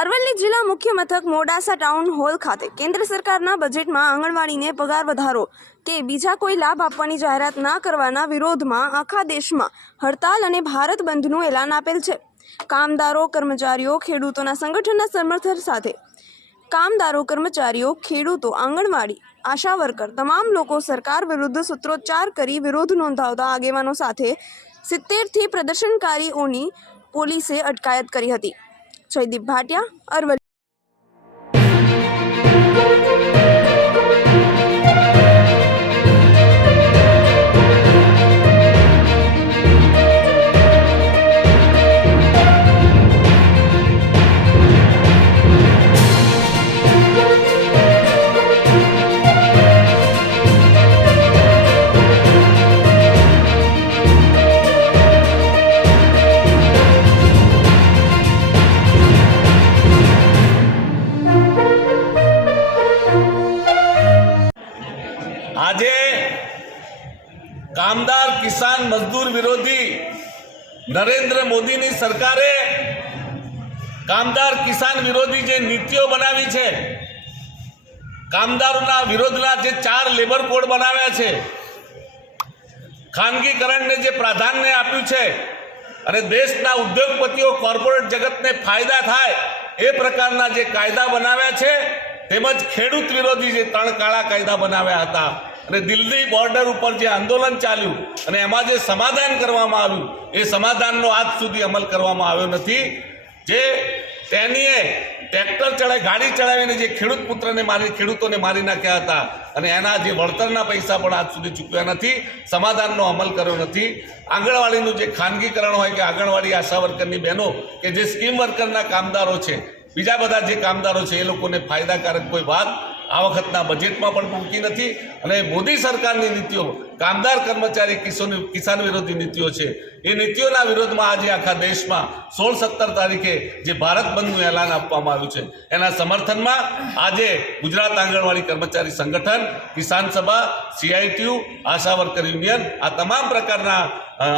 અરવલ્લી જિલ્લા મુખ્ય મથક મોડાસા ટાઉન હોલ ખાતે કેન્દ્ર સરકારના બજેટમાં આંગણવાડીને પગાર વધારો કે બીજા કોઈ લાભ આપવાની જાહેરાત ના કરવાના વિરોધમાં આખા દેશમાં હડતાલ અને ભારત બંધનું એલાન આપેલ છે। કામદારો કર્મચારીઓ ખેડૂતોના સંગઠનના સમર્થન સાથે કામદારો કર્મચારીઓ ખેડૂતો આંગણવાડી આશા વર્કર તમામ લોકો સરકાર વિરુદ્ધ સૂત્રોચ્ચાર કરી વિરોધ નોંધાવતા આગેવાનો સાથે 70થી પ્રદર્શનકારીઓની પોલીસે અટકાયત કરી હતી। જયદીપ ભાટિયા, અરવલ્લી। આજે કામદાર કિસાન મજદૂર વિરોધી નરેન્દ્ર મોદીની સરકારે કામદાર કિસાન વિરોધી જે નીતિઓ બનાવી છે, કામદારોના વિરોધના જે 4 લેબર કોડ બનાવ્યા છે, ખાનગીકરણને જે પ્રાધાન્ય આપ્યું છે અને દેશના ઉદ્યોગપતિઓ કોર્પોરેટ જગતને ફાયદા થાય એ પ્રકારના જે કાયદા બનાવ્યા છે, તેમજ ખેડૂત વિરોધી જે 3 કાળા કાયદા બનાવ્યા હતા અને દિલ્હી બોર્ડર ઉપર જે આંદોલન ચાલ્યું અને એમાં જે સમાધાન કરવામાં આવ્યું એ સમાધાનનો આજ સુધી અમલ કરવામાં આવ્યો નથી। જે તેનીએ ટ્રેક્ટર ચડાવી ગાડી ચડાવીને જે ખેડૂત પુત્રને મારી ખેડૂતોને મારી નાખ્યા હતા અને એના જે વળતરના પૈસા પણ આજ સુધી ચૂક્યા નથી, સમાધાનનો અમલ કર્યો નથી। આંગણવાડીનું જે ખાનગીકરણ હોય કે આંગણવાડી આશા વર્કરની બહેનો કે જે સ્કીમ વર્કરના કામદારો છે, બીજા બધા જે કામદારો છે એ લોકોને ફાયદાકારક કોઈ વાત આ વખતના બજેટમાં પણ મૂકી નથી અને મોદી સરકારની નીતિઓ કામદાર કર્મચારી કિસાન વિરોધી નીતિઓ છે, એ નીતિઓના વિરોધમાં આજે આખા દેશમાં 16-17 તારીખે જે ભારત બંધનું એલાન આપવામાં આવ્યું છે, એના સમર્થનમાં આજે ગુજરાત આંગણવાડી કર્મચારી સંગઠન, કિસાન સભા, CITU, આશા વર્કર યુનિયન આ તમામ પ્રકારના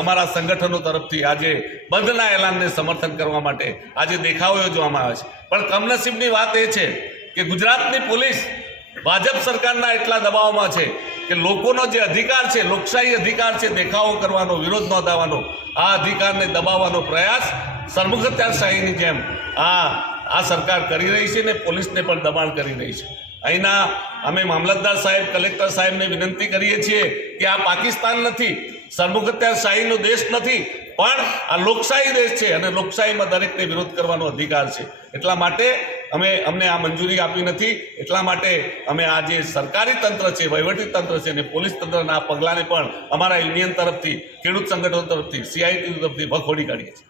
અમારા સંગઠનો તરફથી આજે બંધના એલાનને સમર્થન કરવા માટે આજે દેખાવો યોજવામાં આવે છે। પણ કમનસીબની વાત એ છે કે ગુજરાતની પોલીસ ભાજપ સરકારના એટલા દબાવમાં છે કે લોકોનો જે અધિકાર છે, લોકશાહી અધિકાર છે દેખાવો કરવાનો, વિરોધ નોંધાવવાનો, આ અધિકારને દબાવવાનો પ્રયાસ સરમુખત્યારશાહીની જેમ આ સરકાર કરી રહી છે ને પોલીસને પણ દબાણ કરી રહી છે। અહીંના અમે મામલતદાર સાહેબ, કલેક્ટર સાહેબને વિનંતી કરીએ છીએ કે આ પાકિસ્તાન નથી, સરમુખત્યારશાહીનો દેશ નથી, પણ આ લોકશાહી દેશ છે અને લોકશાહીમાં દરેકને વિરોધ કરવાનો અધિકાર છે। એટલા માટે અમને આ મંજૂરી આપી નથી, એટલા માટે અમે આ જે સરકારી તંત્ર છે, વહીવટી તંત્ર છે અને પોલીસ તંત્રના આ પગલાંને પણ અમારા યુનિયન તરફથી, ખેડૂત સંગઠનો તરફથી, CITU તરફથી વખોડી કાઢીએ છીએ।